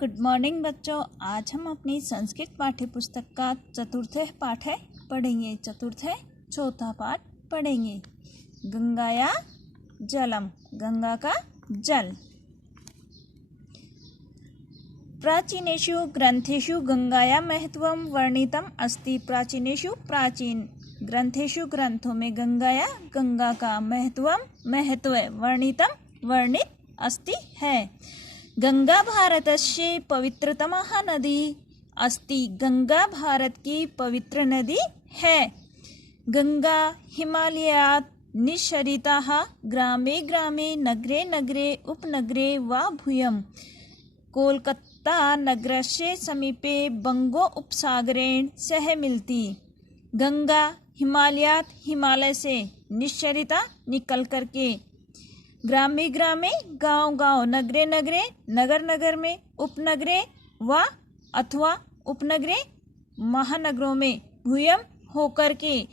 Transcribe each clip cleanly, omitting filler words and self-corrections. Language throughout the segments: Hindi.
गुड मॉर्निंग बच्चों। आज हम अपनी संस्कृत पाठ्य पुस्तक का चतुर्थ पाठ पढ़ेंगे। चौथा पाठ पढ़ेंगे। गंगाया जलम, गंगा का जल। प्राचीनेषु ग्रंथेषु गंगाया महत्वं वर्णितम् अस्ति। प्राचीन ग्रंथेषु ग्रंथों में गंगा का महत्व वर्णित अस्ति है। गंगा भारतस्य पवित्रतमः नदी अस्ति। गंगा भारत की पवित्र नदी है। गंगा हिमालयात् निःसरिताः ग्रामे ग्रामे नगरे नगरे उपनगरे वा भूयं कोलकाता नगरस्य समीपे बंगो उपसागरेण सह मिलती। गंगा हिमालय से निःसरिता निकल करके ग्रामे ग्रामे गांव नगरे नगर में उपनगरे व अथवा उपनगरे महानगरों में भूयम होकर के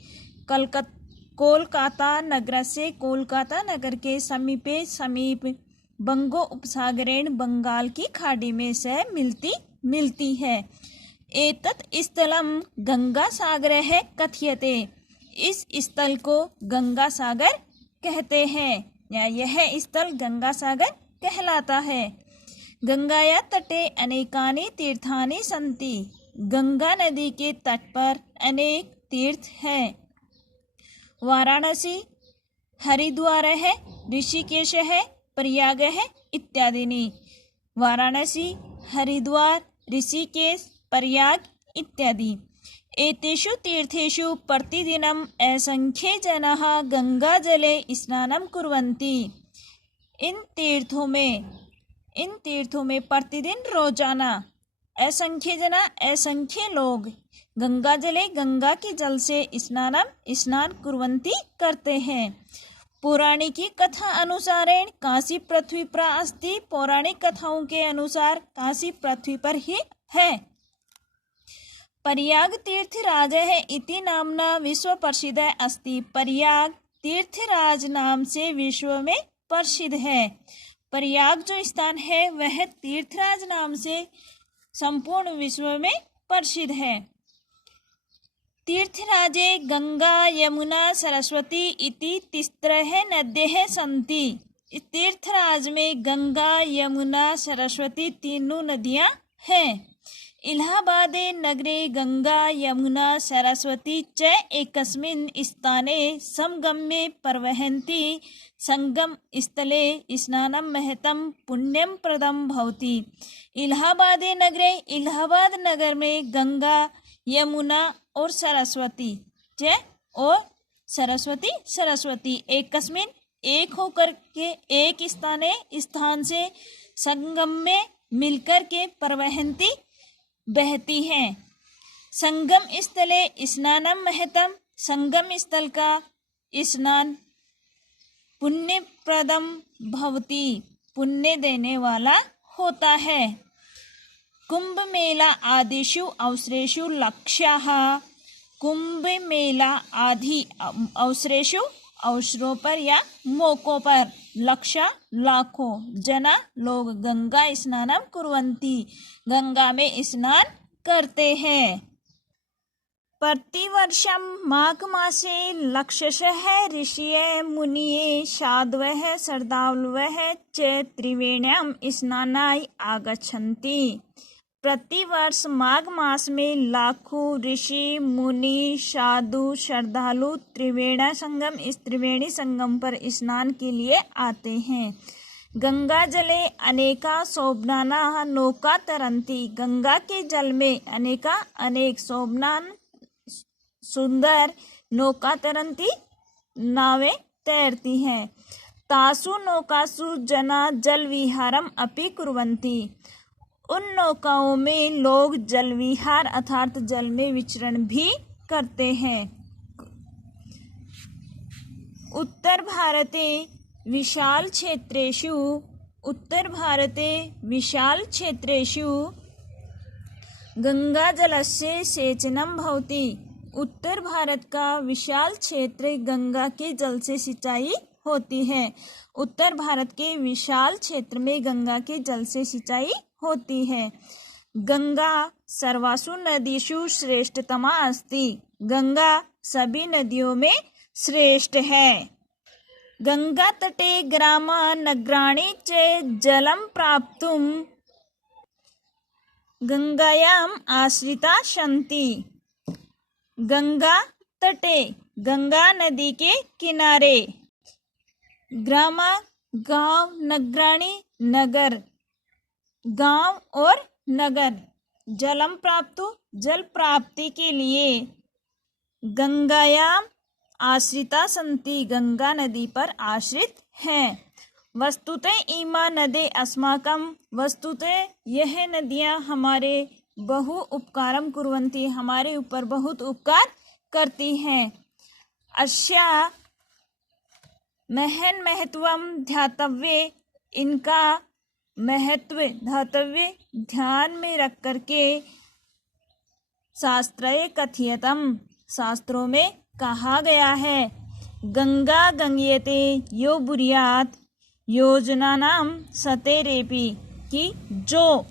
कोलकाता नगर से कोलकाता नगर के समीप बंगो उपसागरेण बंगाल की खाड़ी में से मिलती है। एतत् स्थलं गंगा सागर है कथ्यते। इस स्थल को गंगा सागर कहते हैं या यह स्थल गंगा सागर कहलाता है। गंगाया तटे अनेकानि तीर्थानि सन्ति। गंगा नदी के तट पर अनेक तीर्थ हैं। वाराणसी, हरिद्वार है, ऋषिकेश है, प्रयाग है इत्यादि। वाराणसी, हरिद्वार, ऋषिकेश, प्रयाग इत्यादि। एतेषु तीर्थेषु प्रतिदिनम् असंख्ये जनाः गंगाजले स्नानं कुर्वन्ति। इन तीर्थों में प्रतिदिन रोजाना असंख्य लोग गंगाजले गंगा के जल से स्नान कुर्वन्ति करते हैं। पौराणिक कथा अनुसारेण काशी पृथ्वी पर अस्ति। पौराणिक कथाओं के अनुसार काशी पृथ्वी पर ही है। प्रयाग तीर्थराज है इति नामना विश्व प्रसिद्ध अस्ति। प्रयाग तीर्थराज नाम से विश्व में प्रसिद्ध है। प्रयाग जो स्थान है वह तीर्थराज नाम से संपूर्ण विश्व में प्रसिद्ध है। तीर्थराजे गंगा यमुना सरस्वती इति तिस्रः नद्यः सन्ति। तीर्थराज में गंगा यमुना सरस्वती तीनों नदियां हैं। इलाहाबादे नगरे गंगा यमुना सरस्वती च एकस्मिन् स्थाने संगम्ये प्रवहन्ति। संगम स्थले स्नानं महतं पुण्यं प्रदं भवति। इलाहाबाद नगर में गंगा यमुना और सरस्वती एकस्मिन् एक होकर के एक स्थान से संगम में मिलकर के प्रवहन्ति बहती हैं। संगम स्थले स्नानं महतम। संगम स्थल का स्नान पुण्यप्रदम भवति, पुण्य देने वाला होता है। कुंभ मेला आदिषु अवसरेषु लक्षाः। कुंभ मेला आदि अवसरों पर या मौकों पर लाखों जना लोग गंगा स्नानं कुर्वन्ति, गंगा में स्नान करते हैं। प्रतिवर्षं माघ मासे लक्षशः ऋषयः मुनयः साधवः श्रद्धालवः च त्रिवेण्यां स्नानाय आगच्छन्ति। प्रतिवर्ष माघ मास में लाखों ऋषि मुनि साधु श्रद्धालु त्रिवेणी संगम पर स्नान के लिए आते हैं। गंगा जले अनेका शोभनानाः नौका तरन्ति। गंगा के जल में अनेक शोभनान सुंदर नौका तरन्ति, नावें तैरती हैं। तासु नौकासु जना जल विहारम अपि कुर्वन्ति। उन नौकाओं में लोग जल विहार अर्थात जल में विचरण भी करते हैं। उत्तर भारते विशाल क्षेत्रेषु गंगा जलस्य सेचनं भवति। उत्तर भारत का विशाल क्षेत्र गंगा के जल से सिंचाई होती है। उत्तर भारत के विशाल क्षेत्र में गंगा के जल से सिंचाई होती है। गंगा सर्वासु नदीषु श्रेष्ठतमा अस्ति। गंगा सभी नदियों में श्रेष्ठ है। गंगा तटे ग्राम नगराणि च जलं प्राप्तुं गंगायाम् आश्रिता सन्ति। गंगा तटे गंगा नदी के किनारे, ग्राम गांव, नगराणि नगर, गांव और नगर, जलम प्राप्तु जल प्राप्ति के लिए, गंगायाम आश्रिता संति गंगा नदी पर आश्रित हैं। वस्तुतः इमा नदे अस्माकं, वस्तुतः यह नदियां हमारे बहु उपकारम कुर्वन्ति, हमारे ऊपर बहुत उपकार करती हैं। अस्या महन महत्वम ध्यातव्य, इनका महत्व ध्यातव्य ध्यान में रख करके, शास्त्रे कथयतम शास्त्रों में कहा गया है। गंगा गंगेते यो बुर्यात योजनानाम सतेरेपि, कि जो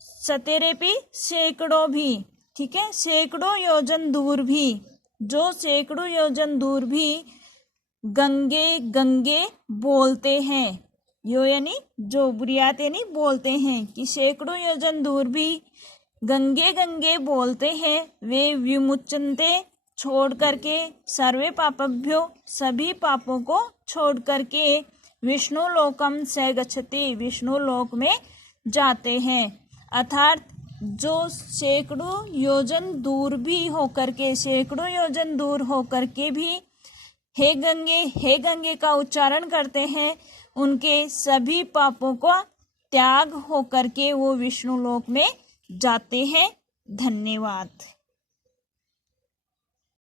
सतेरेपि सैकड़ों भी, ठीक है, सैकड़ों योजन दूर भी, जो सैकड़ों योजन दूर भी गंगे गंगे बोलते हैं। यो यानी जो, बुरियात यानी बोलते हैं, कि सैकड़ों योजन दूर भी गंगे गंगे बोलते हैं। वे विमुच्यन्ते छोड़ करके, सर्वे पापभ्यो सभी पापों को छोड़ करके, विष्णु लोकम से गच्छति विष्णु लोक में जाते हैं। अर्थात जो सैकड़ों योजन दूर भी होकर के, सैकड़ों योजन दूर होकर के भी हे गंगे का उच्चारण करते हैं, उनके सभी पापों का त्याग होकर के वो विष्णु लोक में जाते हैं। धन्यवाद।